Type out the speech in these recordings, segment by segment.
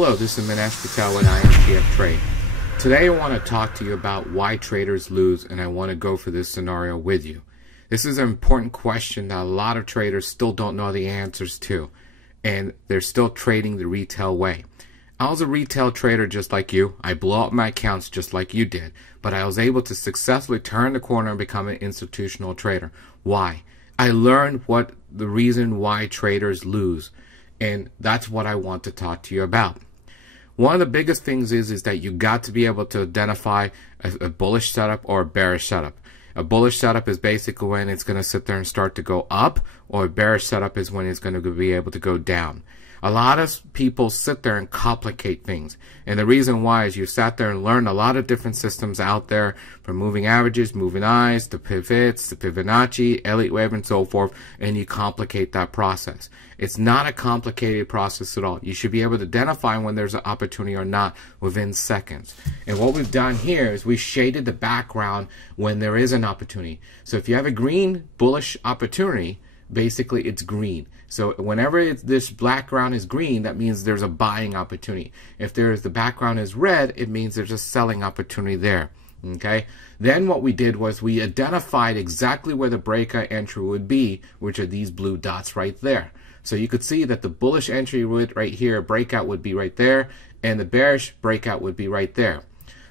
Hello, this is Manesh Patel with IMTF Trade. Today I want to talk to you about why traders lose, and I want to go for this scenario with you. This is an important question that a lot of traders still don't know the answers to, and they're still trading the retail way. I was a retail trader just like you. I blew up my accounts just like you did, but I was able to successfully turn the corner and become an institutional trader. Why? I learned what the reason why traders lose, and that's what I want to talk to you about. One of the biggest things is that you got to be able to identify a bullish setup or a bearish setup. A bullish setup is basically when it's going to sit there and start to go up, or a bearish setup is when it's going to be able to go down. A lot of people sit there and complicate things, and the reason why is you sat there and learned a lot of different systems out there, from moving averages, moving eyes, to pivots, to Fibonacci, Elliott wave, and so forth, and you complicate that process. It's not a complicated process at all. You should be able to identify when there's an opportunity or not within seconds. And what we've done here is we shaded the background when there is an opportunity. So if you have a green bullish opportunity, basically it's green. So whenever this background is green, that means there's a buying opportunity. If the background is red, it means there's a selling opportunity there. Okay. Then what we did was we identified exactly where the breakout entry would be, which are these blue dots right there. So you could see that the bullish entry would right here, breakout would be right there, and the bearish breakout would be right there.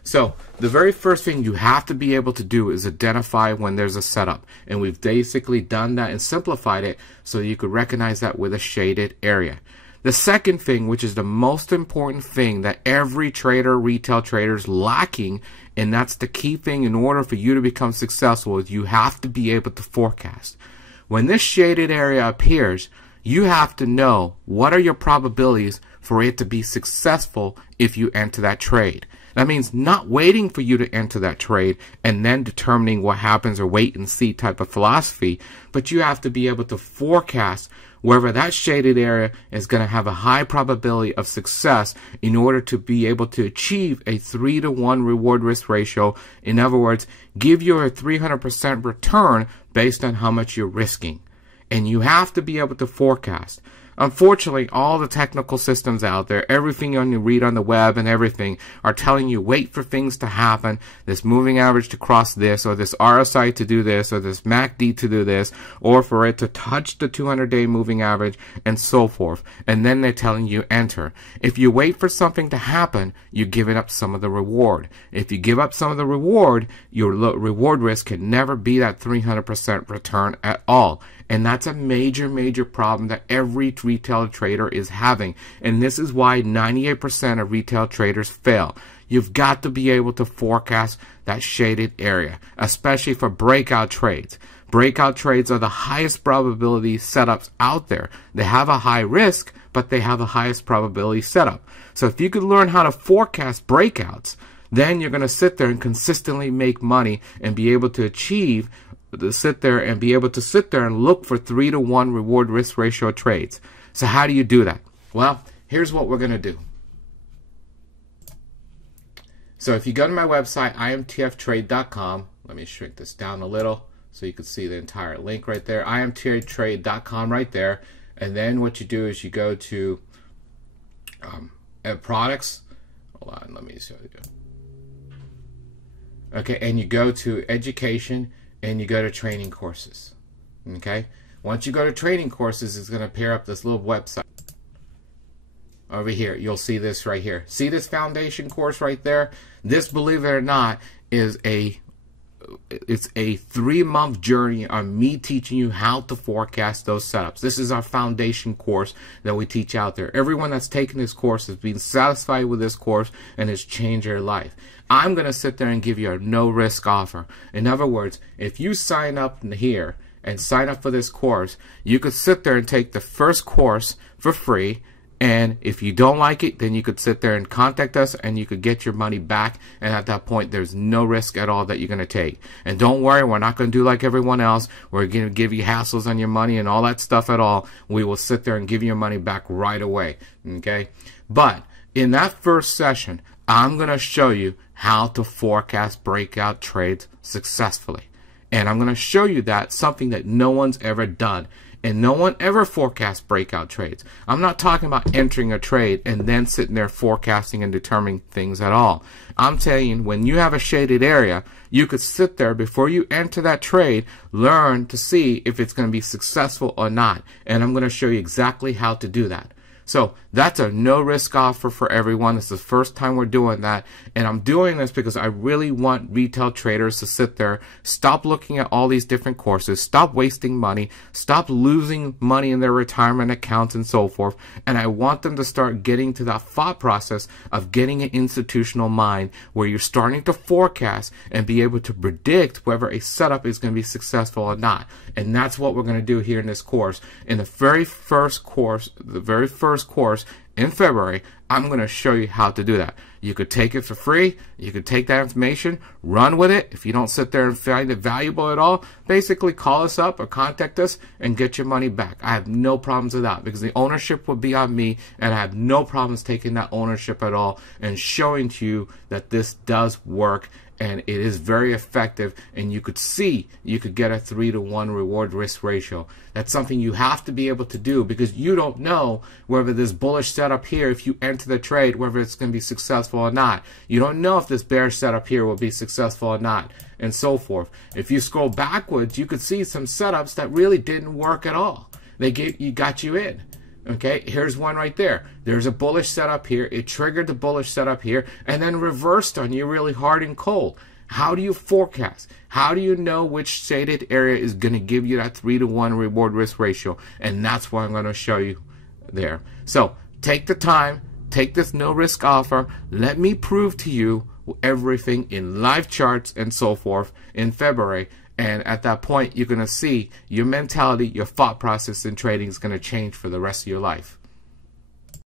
So the very first thing you have to be able to do is identify when there's a setup. And we've basically done that and simplified it so you could recognize that with a shaded area. The second thing, which is the most important thing that every trader, retail trader is lacking, and that's the key thing in order for you to become successful, is you have to be able to forecast. When this shaded area appears, you have to know what are your probabilities for it to be successful if you enter that trade. That means not waiting for you to enter that trade and then determining what happens or wait and see type of philosophy, but you have to be able to forecast wherever that shaded area is going to have a high probability of success in order to be able to achieve a 3-to-1 reward risk ratio. In other words, give you a 300% return based on how much you're risking. And you have to be able to forecast. Unfortunately, all the technical systems out there, everything you read on the web and everything, are telling you wait for things to happen, this moving average to cross this, or this RSI to do this, or this MACD to do this, or for it to touch the 200-day moving average, and so forth. And then they're telling you enter. If you wait for something to happen, you're giving up some of the reward. If you give up some of the reward, your reward risk can never be that 300% return at all. And that's a major, major problem that every retail trader is having. And this is why 98% of retail traders fail. You've got to be able to forecast that shaded area, especially for breakout trades. Breakout trades are the highest probability setups out there. They have a high risk, but they have the highest probability setup. So if you could learn how to forecast breakouts, then you're going to sit there and consistently make money and be able to achieve sit there and look for 3-to-1 reward risk ratio trades. So how do you do that? Well, here's what we're going to do. So if you go to my website, imtftrade.com, let me shrink this down a little so you can see the entire link right there, imtftrade.com right there. And then what you do is you go to products. Hold on, let me show you. Okay, and you go to education, and you go to training courses. Okay, once you go to training courses, it's going to pair up this little website over here. You'll see this right here. See this foundation course right there? This, believe it or not, is a 3-month journey on me teaching you how to forecast those setups. This is our foundation course that we teach out there. Everyone that's taken this course has been satisfied with this course and has changed their life. I'm going to sit there and give you a no-risk offer. In other words, if you sign up here and sign up for this course, you could sit there and take the first course for free. And if you don't like it, then you could sit there and contact us and you could get your money back. And at that point, there's no risk at all that you're going to take. And don't worry, we're not going to do like everyone else. We're going to give you hassles on your money and all that stuff at all. We will sit there and give you your money back right away. Okay? But in that first session, I'm going to show you how to forecast breakout trades successfully. And I'm going to show you that something that no one's ever done. And no one ever forecasts breakout trades. I'm not talking about entering a trade and then sitting there forecasting and determining things at all. I'm telling you, when you have a shaded area, you could sit there before you enter that trade, learn to see if it's going to be successful or not. And I'm going to show you exactly how to do that. So that's a no-risk offer for everyone. It's the first time we're doing that. And I'm doing this because I really want retail traders to sit there, stop looking at all these different courses, stop wasting money, stop losing money in their retirement accounts and so forth. And I want them to start getting to that thought process of getting an institutional mind where you're starting to forecast and be able to predict whether a setup is going to be successful or not. And that's what we're going to do here in this course. In the very first course, in February, I'm going to show you how to do that. You could take it for free. You could take that information, run with it. If you don't sit there and find it valuable at all, basically call us up or contact us and get your money back. I have no problems with that because the ownership will be on me, and I have no problems taking that ownership at all and showing to you that this does work. And it is very effective, and you could see you could get a 3-to-1 reward risk ratio. That's something you have to be able to do because you don't know whether this bullish setup here, if you enter the trade, whether it's going to be successful or not. You don't know if this bearish setup here will be successful or not, and so forth. If you scroll backwards, you could see some setups that really didn't work at all. You got you in. Okay, here's one right there. There's a bullish setup here. It triggered the bullish setup here and then reversed on you really hard and cold. How do you forecast? How do you know which shaded area is going to give you that 3-to-1 reward risk ratio? And that's what I'm going to show you there. So take the time, take this no risk offer. Let me prove to you everything in live charts and so forth in February. And at that point, you're going to see your mentality, your thought process in trading is going to change for the rest of your life.